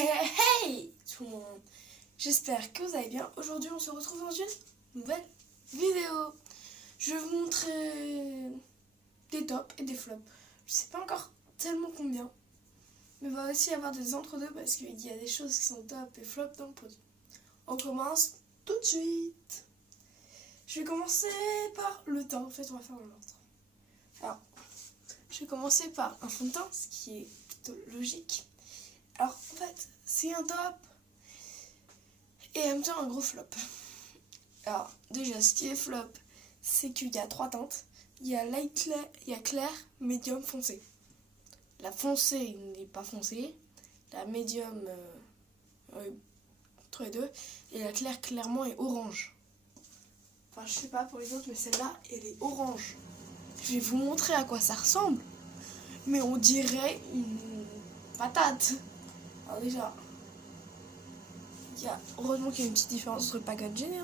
Hey tout le monde, j'espère que vous allez bien. Aujourd'hui on se retrouve dans une nouvelle vidéo. Je vais vous montrer des tops et des flops. Je sais pas encore tellement combien, mais il va aussi y avoir des entre-deux parce qu'il y a des choses qui sont top et flop dans le produit. On commence tout de suite. Je vais commencer par le teint, en fait on va faire dans l'ordre. Alors, je vais commencer par un fond de teint, ce qui est plutôt logique. Alors en fait, c'est un top et en même temps un gros flop. Alors déjà, ce qui est flop, c'est qu'il y a 3 teintes. Il y a light clair, il y a clair, médium, foncé. La foncée n'est pas foncée, la médium entre les deux, et la claire clairement est orange. Enfin je sais pas pour les autres, mais celle-là elle est orange. Je vais vous montrer à quoi ça ressemble, mais on dirait une patate. Alors déjà, heureusement qu'il y a une petite différence entre le packaging.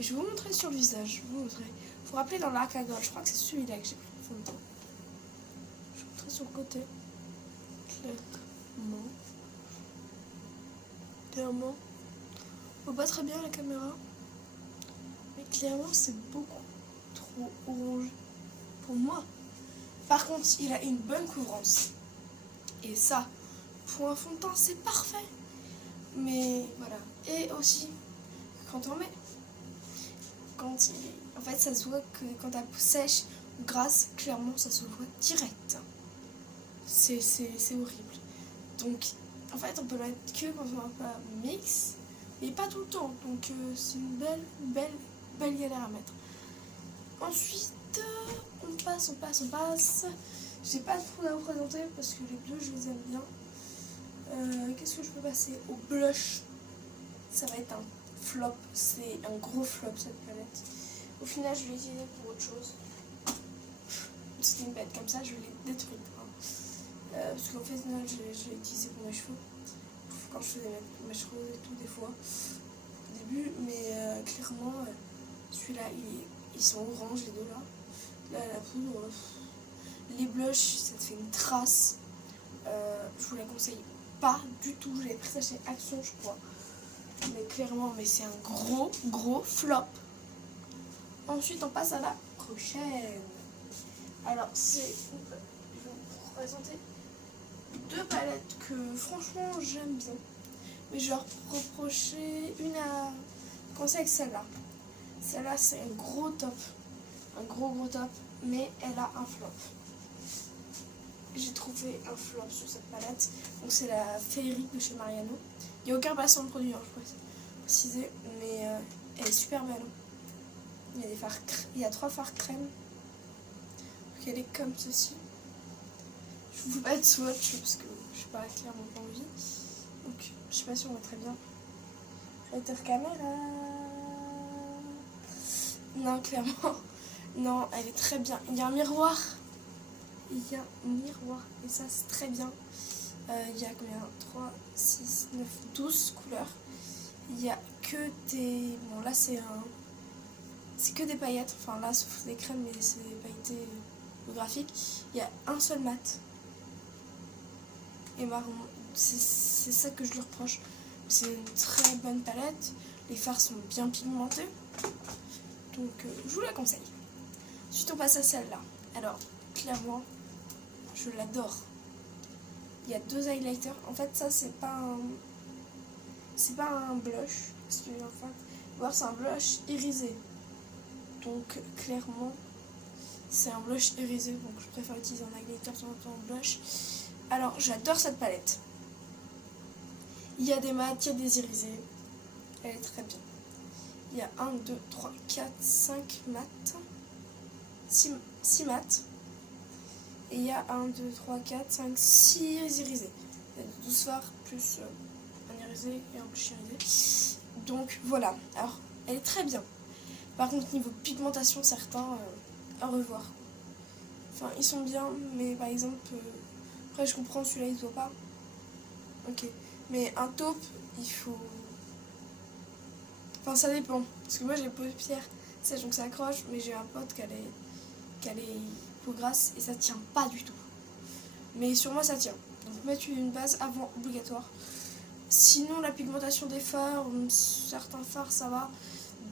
Et je vais vous montrer sur le visage. Je vais vous montrer. Il faut rappeler dans l'Arcagol, je crois que c'est celui-là que j'ai pris le fond de teint. Je vais vous montrer sur le côté. Clairement. On voit pas très bien la caméra. Mais clairement, c'est beaucoup trop orange pour moi. Par contre, il a une bonne couvrance. Et ça, pour un fond de teint, c'est parfait. Mais voilà. Et aussi, quand on met, en fait, ça se voit que quand ta peau sèche ou grasse, clairement, ça se voit direct. C'est horrible. Donc, en fait, on peut le mettre que quand on n'a pas mix, mais pas tout le temps. Donc, c'est une belle galère à mettre. Ensuite, on passe. J'ai pas trop à vous présenter parce que les bleus, je les aime bien. Qu'est-ce que je peux passer au blush? Ça va être un flop, c'est un gros flop cette palette. Au final, je vais l'utiliser pour autre chose. C'était une bête comme ça, je vais les détruire. Parce qu'en fait, je l'ai utilisé pour mes cheveux. Quand je faisais mes cheveux et tout, des fois, au début. Mais clairement, celui-là, ils sont orange, les deux là. Là, la poudre, les blushs, ça te fait une trace. Je vous la conseille pas du tout. Je l'avais pris ça chez Action, je crois. Mais clairement, c'est un gros flop. Ensuite, on passe à la prochaine. Alors, je vais vous présenter 2 palettes que franchement j'aime bien. Mais je vais leur reprocher une à commencer avec celle-là. Celle-là, c'est un gros top. Un gros top, mais elle a un flop. J'ai trouvé un flop sur cette palette. Donc c'est la féerique de chez Mariano. Il n'y a aucun passant de produit, je précise préciser, mais elle est super belle. Il y a 3 fards crème. Donc elle est comme ceci. Je vous fais pas de swatch parce que je suis pas clairement pas envie. Donc je sais pas si on voit très bien. Réacteur caméra. Non, clairement. Non, elle est très bien. Il y a un miroir. Et ça c'est très bien. Il y a combien? 3, 6, 9, 12 couleurs. Il y a que des... Bon là c'est que des paillettes. Enfin là sauf des crèmes, mais c'est des pailletés graphiques. Il y a un seul mat. Et marron. C'est ça que je lui reproche. C'est une très bonne palette. Les fards sont bien pigmentés. Donc je vous la conseille. Ensuite on passe à celle-là. Alors clairement je l'adore. Il y a 2 highlighters. En fait ça c'est pas un blush. Parce que en fait, voir c'est un blush irisé. Donc clairement c'est un blush irisé. Donc je préfère utiliser un highlighter sur un blush. Alors j'adore cette palette. Il y a des mats, il y a des irisés. Elle est très bien. Il y a 1, 2, 3, 4, 5 mats. 6 mats. Et il y a 1, 2, 3, 4, 5, 6 irisés. Il y a 12 fards plus un irisé et un blush irisé. Donc voilà. Alors, elle est très bien. Par contre, niveau pigmentation, certains, à revoir. Enfin, ils sont bien, mais par exemple, après je comprends, celui-là il se voit pas. Ok. Mais un taupe, il faut... Enfin, ça dépend. Parce que moi j'ai les paupières sèches, donc ça accroche, mais j'ai un pote qui a les peaux grasses et ça tient pas du tout. Mais sur moi ça tient. Donc mettre une base avant obligatoire. Sinon, la pigmentation des fards, certains fards ça va,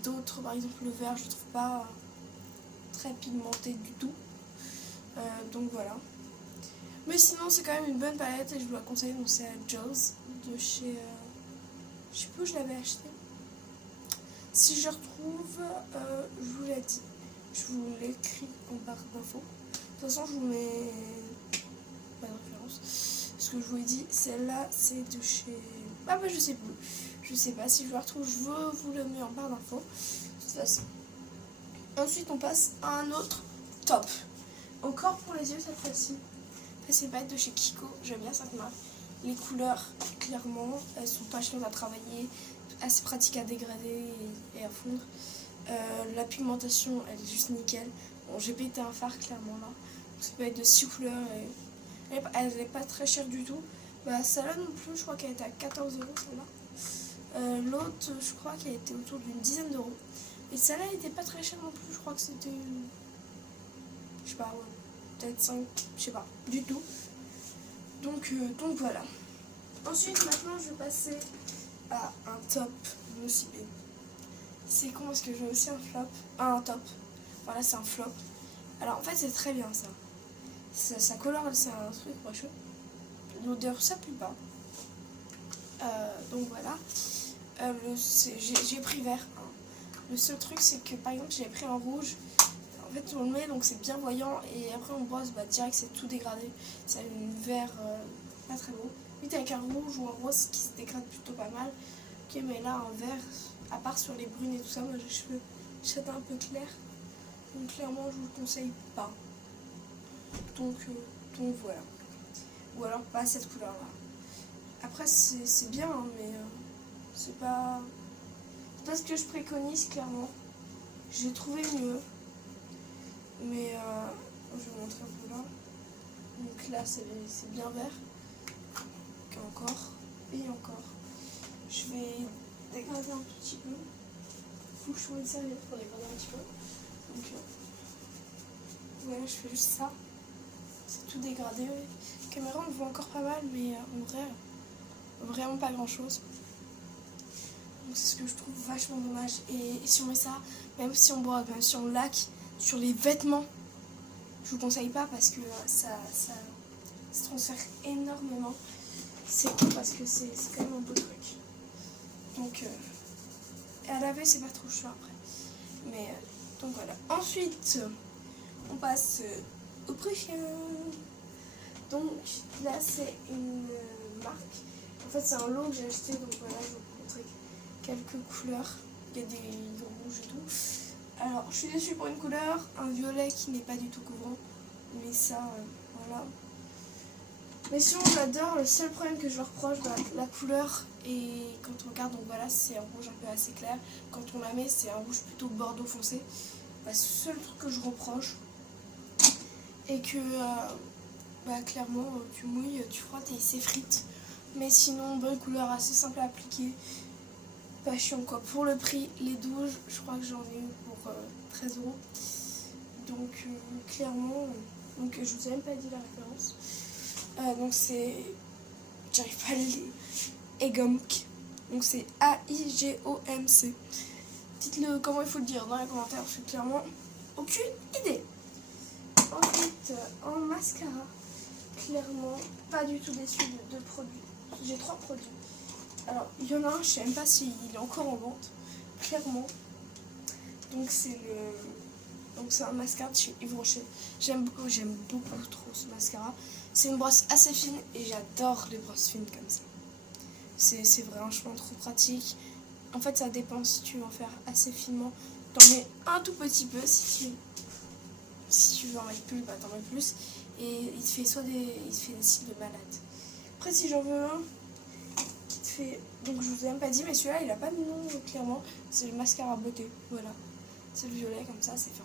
d'autres, par exemple le vert, je trouve pas très pigmenté du tout. Donc voilà. Mais sinon, c'est quand même une bonne palette et je vous la conseille. Donc c'est Joe's de chez. Je sais plus où je l'avais acheté. Si je retrouve, je vous l'ai dit. Je vous l'écris en barre d'infos. De toute façon, je vous mets pas de référence. Ce que je vous ai dit, celle-là, c'est de chez. Ah bah je sais plus. Je sais pas si je la retrouve, je vous le mets en barre d'infos. De toute façon. Ensuite, on passe à un autre top. Encore pour les yeux cette fois-ci. C'est pas de chez Kiko, j'aime bien cette marque. Les couleurs, clairement, elles sont pas chiantes à travailler, assez pratiques à dégrader et à fondre. La pigmentation, elle est juste nickel. Bon, j'ai pété un fard clairement là. Ça peut être de 6 couleurs. Et elle est pas très chère du tout. Bah, celle-là non plus, je crois qu'elle était à 14 € celle-là. L'autre, je crois qu'elle était autour d'une dizaine d'euros. Et celle-là, elle était pas très chère non plus. Je crois que c'était. Je sais pas, ouais, peut-être 5, je sais pas, du tout. Donc voilà. Ensuite, maintenant, je vais passer à un top aussi. C'est con parce que j'ai aussi un flop. Un top. Voilà, c'est un flop. Alors en fait, c'est très bien ça. Ça colore, c'est un truc chaud. L'odeur, ça pue pas. Donc voilà. J'ai pris vert. Hein. Le seul truc, c'est que par exemple, j'ai pris un rouge. En fait, on le met, donc c'est bien voyant. Et après, on brosse, bah, direct, c'est tout dégradé. Ça a une vert pas très beau. Vite avec un rouge ou un rose qui se dégrade plutôt pas mal. Ok, mais là, un vert, à part sur les brunes et tout ça, moi j'ai les cheveux châtain un peu clair. Donc clairement, je vous le conseille pas. Donc voilà. Ou alors pas cette couleur-là. Après, c'est bien, hein, mais c'est pas ce que je préconise, clairement. J'ai trouvé mieux. Mais je vais vous montrer un peu là. Donc là, c'est bien vert. Encore et encore. Je vais dégrader un tout petit peu. Faut que je trouve une serviette pour dégrader un petit peu. Donc voilà, je fais juste ça. C'est tout dégradé. La caméra, on le voit encore pas mal, mais en vrai, vraiment pas grand chose. Donc c'est ce que je trouve vachement dommage. Et si on met ça, même si on boit, même si on laque sur les vêtements, je vous conseille pas parce que ça se transfère énormément. C'est cool parce que c'est quand même un beau truc. Donc à laver, c'est pas trop chaud après. Mais donc voilà. Ensuite, on passe au prochain. Donc là, c'est une marque. En fait, c'est un lot que j'ai acheté. Donc voilà, je vais vous montrer quelques couleurs. Il y a des rouges et tout. Alors, je suis déçue pour une couleur, un violet qui n'est pas du tout couvrant. Mais ça, voilà. Mais sinon, j'adore. Le seul problème que je leur reproche, bah, la couleur. Et quand on regarde, donc voilà, c'est un rouge un peu assez clair. Quand on la met, c'est un rouge plutôt bordeaux foncé. Bah, c'est le seul truc que je reproche. Et que, bah, clairement, tu mouilles, tu frottes et il s'effrite. Mais sinon, bonne couleur, assez simple à appliquer. Pas chiant quoi. Pour le prix, les 12, je crois que j'en ai eu pour 13 €. Donc, clairement, donc, je vous ai même pas dit la référence. Donc, c'est. J'arrive pas à le lire. Aigomc. Donc, c'est AIGOMC. Dites-le comment il faut le dire dans les commentaires, parce que clairement, aucune idée. Ensuite, en mascara, clairement, pas du tout déçu de produits. J'ai 3 produits. Alors, il y en a un, je sais même pas s'il est encore en vente, clairement. Donc, c'est un mascara de chez Yves Rocher. J'aime beaucoup trop ce mascara. C'est une brosse assez fine et j'adore les brosses fines comme ça. C'est franchement trop pratique. En fait, ça dépend si tu veux en faire assez finement. T'en mets un tout petit peu. Si tu veux en mettre plus, bah t'en mets plus. Et il te fait des cils de malade. Après, si j'en veux un qui te fait. Donc, je vous ai même pas dit, mais celui-là, il a pas de nom clairement. C'est le mascara beauté. Voilà. C'est le violet, comme ça, c'est fin.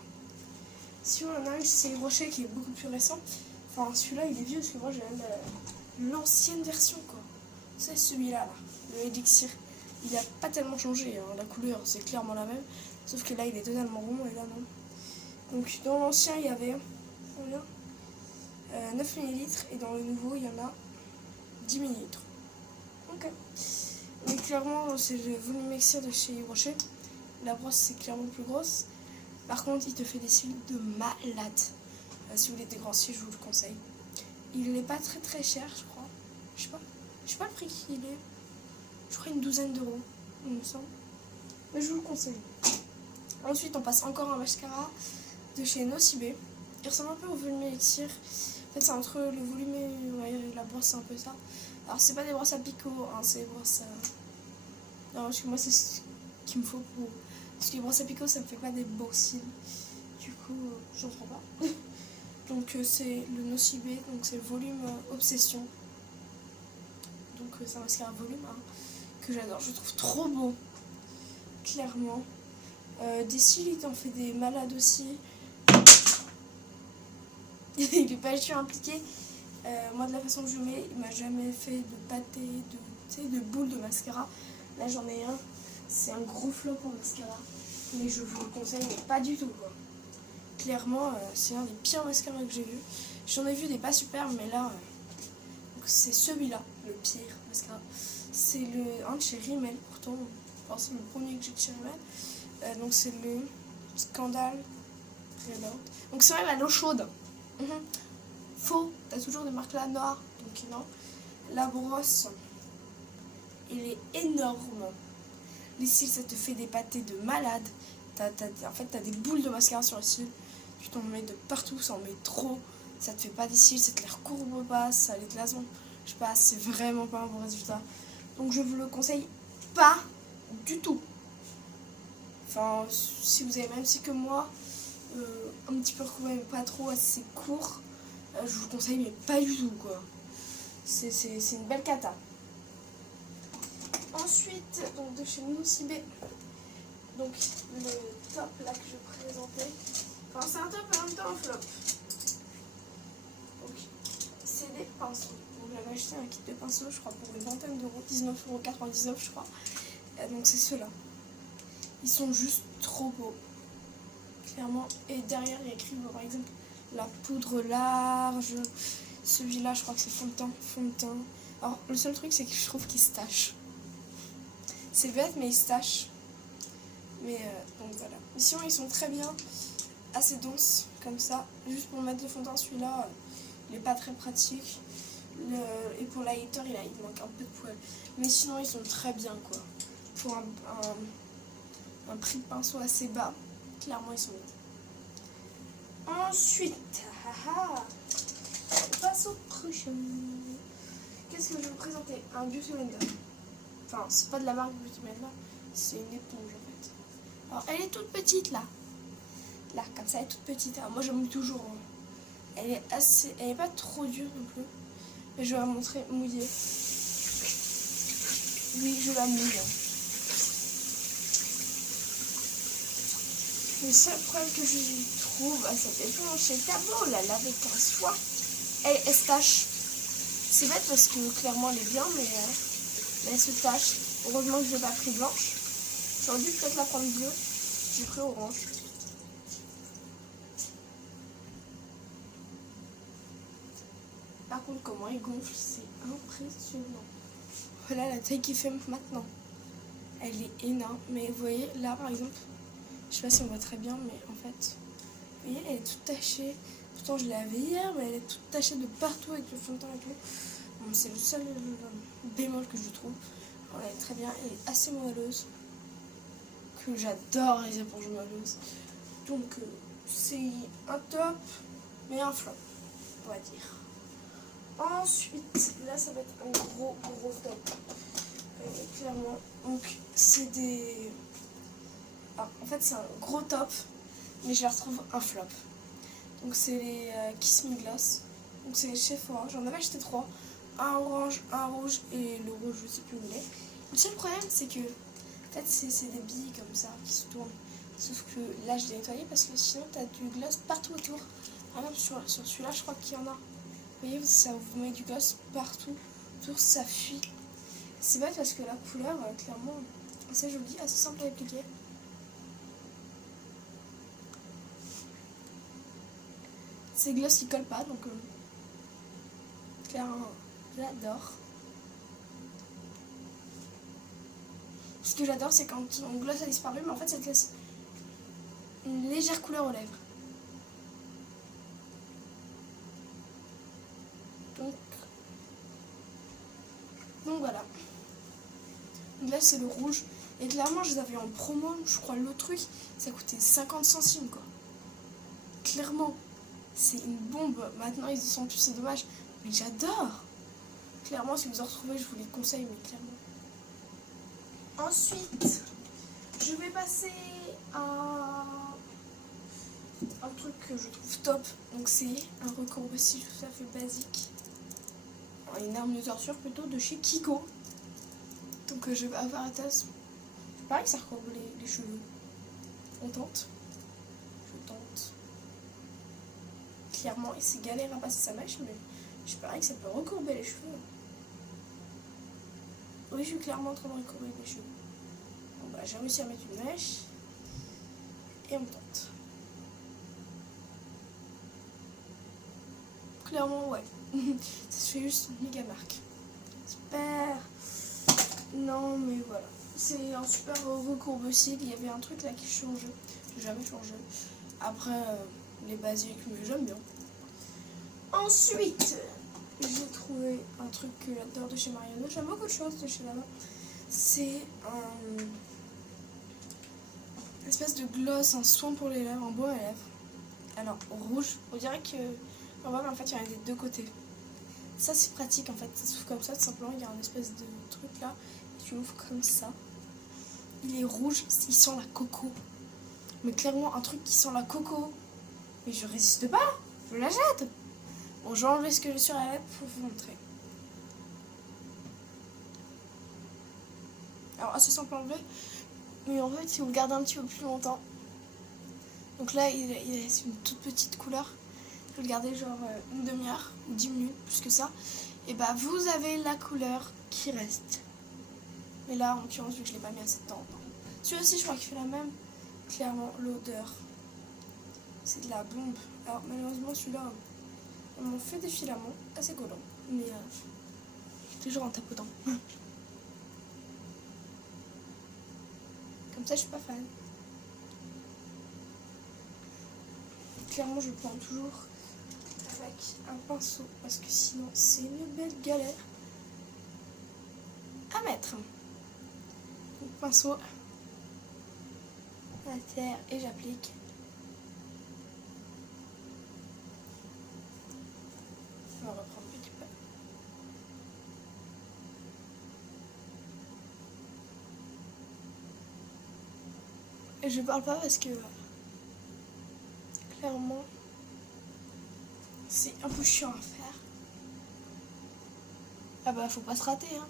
Si on en a un, c'est Rocher qui est beaucoup plus récent. Enfin, celui-là, il est vieux parce que moi, j'ai même l'ancienne version, quoi. C'est celui-là, là, le Elixir. Il n'a pas tellement changé, hein. La couleur, c'est clairement la même. Sauf que là, il est totalement rond et là, non. Donc, dans l'ancien, il y avait combien 9 ml et dans le nouveau, il y en a 10 ml. Ok. clairement, c'est le volume Elixir de chez Rocher. La brosse, c'est clairement plus grosse. Par contre, il te fait des cils de malade. Si vous voulez des grands cils, je vous le conseille. Il n'est pas très cher, je crois. Je sais pas le prix qu'il est. Je crois une douzaine d'euros, il me semble. Mais je vous le conseille. Ensuite, on passe encore un mascara de chez Nocibé. Il ressemble un peu au volume Elixir. En fait, c'est entre le volume et la brosse, c'est un peu ça. Alors, c'est pas des brosses à picot, hein, c'est des brosses à... Non, parce que moi, c'est ce qu'il me faut pour... Parce que les brosses à picot, ça me fait pas des beaux cils. Du coup, j'en prends pas. Donc, c'est le Nocibé, donc c'est le volume Obsession. Donc, c'est un mascara volume hein, que j'adore. Je le trouve trop beau, clairement. Des cils, il t'en fait des malades aussi. Il est pas du tout impliqué. Moi, de la façon que je mets, il m'a jamais fait de pâté, de boules de mascara. Là, j'en ai un. C'est un gros flop en mascara. Mais je vous le conseille, mais pas du tout, quoi. Clairement, c'est un des pires mascaras que j'ai vu. J'en ai vu des pas super, mais là, c'est celui-là, le pire mascara. C'est un de chez Rimmel, pourtant, c'est le premier que j'ai de chez Rimmel. Donc, c'est le Scandale Redoubt. Donc, c'est même à l'eau chaude. Faux, t'as toujours des marques là noires, donc non. La brosse, elle est énorme. Les cils, ça te fait des pâtés de malade. En fait, t'as des boules de mascara sur les cils. Tu t'en mets de partout, ça en met trop. Ça te fait pas des cils, ça te les recourbe pas, ça les glaçons. Je sais pas, c'est vraiment pas un bon résultat. Donc je vous le conseille pas du tout. Enfin, si vous avez même si que moi, un petit peu recouvert, mais pas trop, assez court, je vous le conseille, mais pas du tout, quoi. C'est une belle cata. Ensuite, donc de chez Nocibé, donc le top là que je présentais. Enfin, c'est un top et en même temps un flop. Donc, c'est des pinceaux. Donc, j'avais acheté un kit de pinceaux, je crois, pour une vingtaine d'euros, 19,99 €, je crois. Donc, c'est ceux-là. Ils sont juste trop beaux. Clairement. Et derrière, il y a écrit, par exemple, la poudre large. Celui-là, je crois que c'est fond de teint. Fond de teint. Alors, le seul truc, c'est que je trouve qu'il se tache. C'est bête, mais il se tache. Mais donc voilà. Mais sinon, ils sont très bien. Assez denses, comme ça. Juste pour mettre le fond de teint, celui-là, il n'est pas très pratique. Et pour l'highlighter, il manque un peu de poils. Mais sinon, ils sont très bien, quoi. Pour un prix de pinceau assez bas, clairement, ils sont bien. Ensuite, on passe au prochain. Qu'est-ce que je vais vous présenter? Un Beauty Blender. Enfin, c'est pas de la marque Beauty Blender, c'est une éponge en fait. Alors, elle est toute petite là. Là, comme ça, elle est toute petite. Alors, moi, j'aime toujours. Hein. Elle est pas trop dure non plus. Mais je vais la montrer mouillée. Oui, je la mouille. Hein. Le seul problème que je trouve à cette éponge, c'est le tableau. Là, laver 15 fois. Elle se tache. C'est bête parce que clairement, elle est bien, mais elle se tache. Heureusement que je n'ai pas pris blanche. J'aurais dû peut-être la prendre bleue. J'ai pris orange. Par contre, comment il gonfle, c'est impressionnant. Voilà la taille qu'il fait maintenant. Elle est énorme. Mais vous voyez, là par exemple, je sais pas si on voit très bien, mais en fait, vous voyez, elle est toute tachée. Pourtant, je l'ai lavée hier, mais elle est toute tachée de partout avec le fond de teint et tout. Bon, c'est le seul bémol que je trouve. Alors, elle est très bien, elle est assez moelleuse. Que j'adore les éponges moelleuses. Donc, c'est un top, mais un flop, on va dire. Ensuite, là, ça va être un gros top. Clairement. Donc, c'est des... Alors, en fait, c'est un gros top, mais je la retrouve un flop. Donc, c'est les Kiss Me Gloss. Donc, c'est les chez Sephora. J'en avais acheté 3. Un orange, un rouge et le rouge, je sais plus où il est. Le seul problème, c'est que, en fait, c'est des billes comme ça qui se tournent. Sauf que là, je l'ai nettoyé parce que sinon, tu as du gloss partout autour. Par exemple, sur celui-là, je crois qu'il y en a. Vous voyez, ça vous met du gloss partout. Autour, ça fuit. C'est bête parce que la couleur, clairement, assez jolie, assez simple à appliquer. C'est gloss qui colle pas, donc clairement, j'adore. Ce que j'adore, c'est quand mon gloss a disparu, mais en fait, ça te laisse une légère couleur aux lèvres. Donc voilà. Donc là, c'est le rouge. Et clairement, je les avais en promo. Je crois le truc, ça coûtait 50 centimes, quoi. Clairement, c'est une bombe. Maintenant, ils sont plus, c'est dommage. Mais j'adore. Clairement, si vous en retrouvez, je vous les conseille, mais clairement. Ensuite, je vais passer à un truc que je trouve top. Donc, c'est un recourbe-cils tout à fait basique. Une arme de torture plutôt de chez Kiko. Donc, je vais avoir la tasse. Il paraît que ça recourbe les cheveux. On tente. Je tente. Clairement, c'est galère à passer sa mèche, mais je parie que ça peut recourber les cheveux. Oui, je suis clairement en train de recourber les cheveux. Bon, bah, j'ai réussi à mettre une mèche. Et on tente. Clairement, ouais. Ça se fait juste une méga marque. Super. Non, mais voilà. C'est un super recourbe-cils. Il y avait un truc là qui changeait. J'ai jamais changé. Après, les basiques, mais j'aime bien. Ensuite, j'ai trouvé un truc que j'adore de chez Mariano. J'aime beaucoup de choses de chez là-bas. C'est une espèce de gloss, un soin pour les lèvres, un baume à lèvres. Alors, rouge. On dirait que en fait, il y en a des deux côtés. Ça, c'est pratique en fait. Ça s'ouvre comme ça, tout simplement. Il y a une espèce de truc là. Et tu l'ouvres comme ça. Il est rouge. Il sent la coco. Mais clairement, un truc qui sent la coco. Mais je résiste pas. Je la jette. Bon, je vais enlever ce que j'ai sur la lèvre pour vous montrer. Alors, assez simple à enlever. Mais en fait, si vous le gardez un petit peu plus longtemps. Donc là, il laisse une toute petite couleur. Vous le gardez genre une demi-heure ou 10 minutes, plus que ça. Et bah, vous avez la couleur qui reste. Mais là, en l'occurrence, vu que je l'ai pas mis assez de temps. Celui-là aussi, je crois qu'il fait la même. Clairement, l'odeur. C'est de la bombe. Alors, malheureusement, celui-là, on m'en fait des filaments assez collants. Mais toujours en tapotant. Comme ça, je suis pas fan. Clairement, je prends toujours avec un pinceau parce que sinon, c'est une belle galère à mettre. Donc, pinceau à terre et j'applique. On va reprendre un petit peu. Et je parle pas parce que clairement c'est un peu chiant à faire. Ah bah faut pas se rater hein.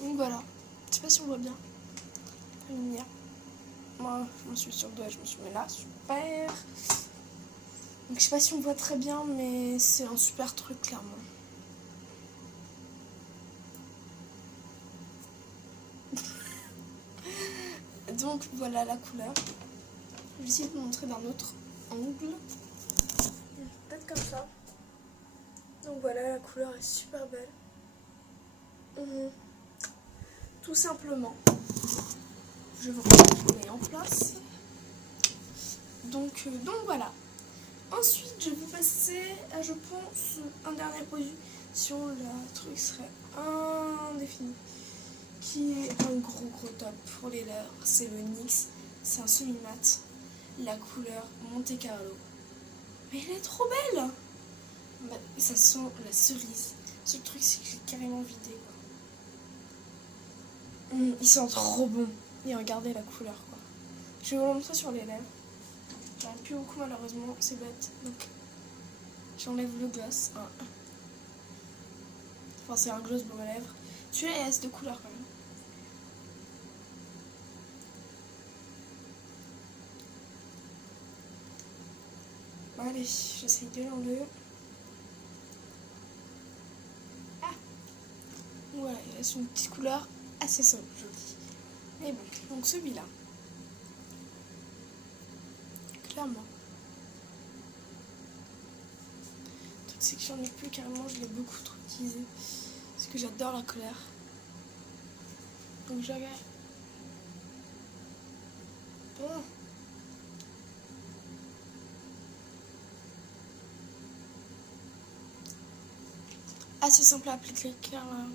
Donc voilà, je sais pas si on voit bien la lumière. Moi je me suis sur le doigt, je me suis mis là, super. Donc je sais pas si on voit très bien mais c'est un super truc clairement. Donc voilà la couleur. Je vais essayer de vous montrer d'un autre angle. Peut-être comme ça. Donc voilà, la couleur est super belle. Tout simplement. Je vous remets en place. Donc voilà. Ensuite, je vais passer à, je pense, un dernier produit. Si on la truc serait indéfini. Qui est un gros top pour les lèvres. C'est le NYX. C'est un semi-mat. La couleur Monte Carlo. Mais elle est trop belle. Bah, ça sent la cerise. Ce truc, c'est que j'ai carrément vidé. Ils sont trop bons. Et regardez la couleur, quoi. Je vais vous le montrer sur les lèvres. J'en ai plus beaucoup, malheureusement. C'est bête. Donc, j'enlève le gloss. Enfin, c'est un gloss pour mes lèvres. Celui-là, il reste de couleur, quand même. Bon, allez, j'essaye de l'enlever. Voilà, il reste une petite couleur assez simple, jolie. Mais bon, donc celui-là. clairement. Le truc c'est que j'en ai plus carrément, je l'ai beaucoup trop utilisé. Parce que j'adore la colère. Donc je regarde. Oh. Assez simple à appliquer clairement.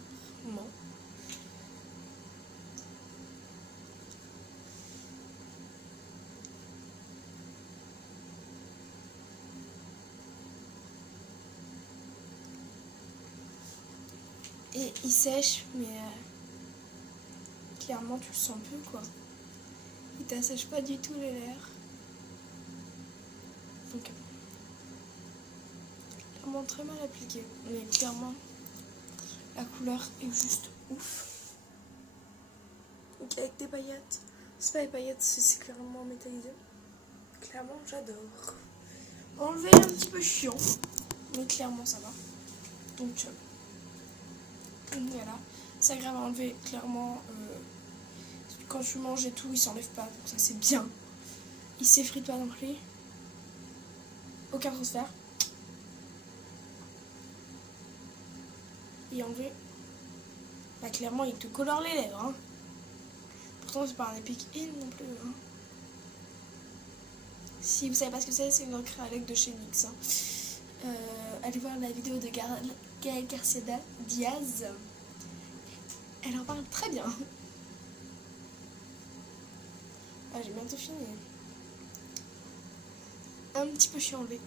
Et il sèche, mais clairement tu le sens peu quoi. Il t'assèche pas du tout les lèvres. Donc clairement très mal appliqué. Mais clairement la couleur est juste ouf. Donc avec des paillettes. C'est pas des paillettes, c'est clairement métallisé. Clairement j'adore. Enlever un petit peu chiant. Mais clairement ça va. Donc voilà. C'est agréable à enlever clairement. Quand tu manges et tout, il s'enlève pas, donc ça c'est bien. Il s'effrite pas non plus. Aucun transfert. Et enlever. Bah clairement il te colore les lèvres. Hein. Pourtant c'est pas un épique in non plus. Hein. Si vous savez pas ce que c'est une encre à lait de chez NYX. Hein. Allez voir la vidéo de Gaël Garcia Diaz. Elle en parle très bien. Ah, j'ai bientôt fini. Un petit peu chiant enlevé.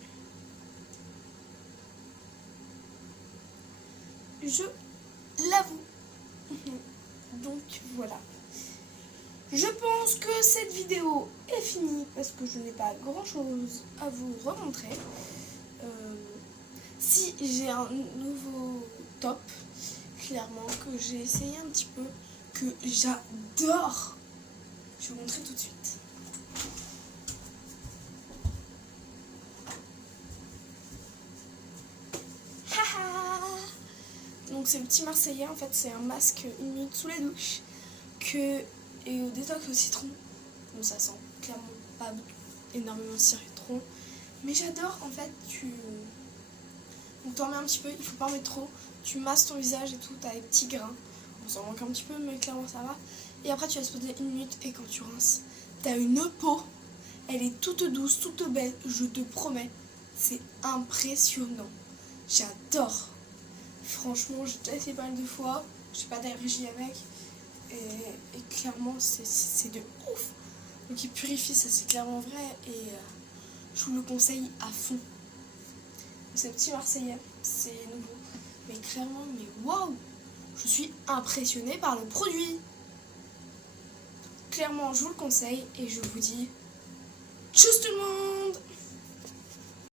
Je l'avoue. Donc voilà. Je pense que cette vidéo est finie parce que je n'ai pas grand chose à vous remontrer. Si j'ai un nouveau top, clairement, que j'ai essayé un petit peu, que j'adore, je vais vous montrer tout de suite. Donc c'est le petit Marseillais, en fait c'est un masque humide sous la douche et au détox au citron. Donc ça sent clairement pas énormément de citron, mais j'adore en fait. Donc t'en mets un petit peu, il faut pas en mettre trop. Tu masses ton visage et tout, t'as des petits grains. On s'en manque un petit peu, mais clairement ça va. Et après tu laisses poser 1 minute et quand tu rinces, t'as une peau. Elle est toute douce, toute belle, je te promets. C'est impressionnant. J'adore. Franchement, j'ai déjà essayé pas mal de fois. J'ai pas d'allergie avec. Et clairement, c'est de ouf. Donc il purifie, ça c'est clairement vrai. Et je vous le conseille à fond. C'est le petit Marseillais, c'est nouveau. Mais clairement, mais waouh! Je suis impressionnée par le produit. Clairement, je vous le conseille et je vous dis tchuss tout le monde!